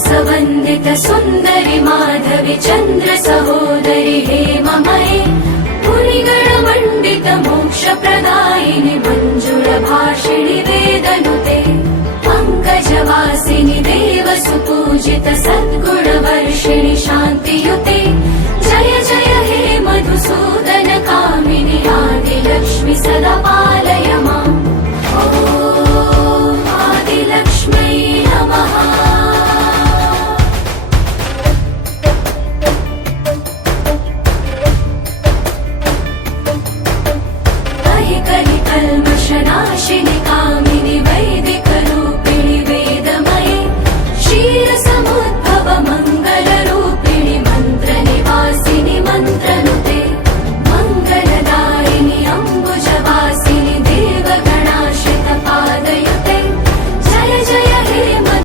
मानसवन्दित सुन्दरि माधवि चन्द्र सहोदरि हेममये मुनिगणमण्डित मोक्षप्रदायिनि मञ्जुलभाषिणि वेदनुते पङ्कजवासिनि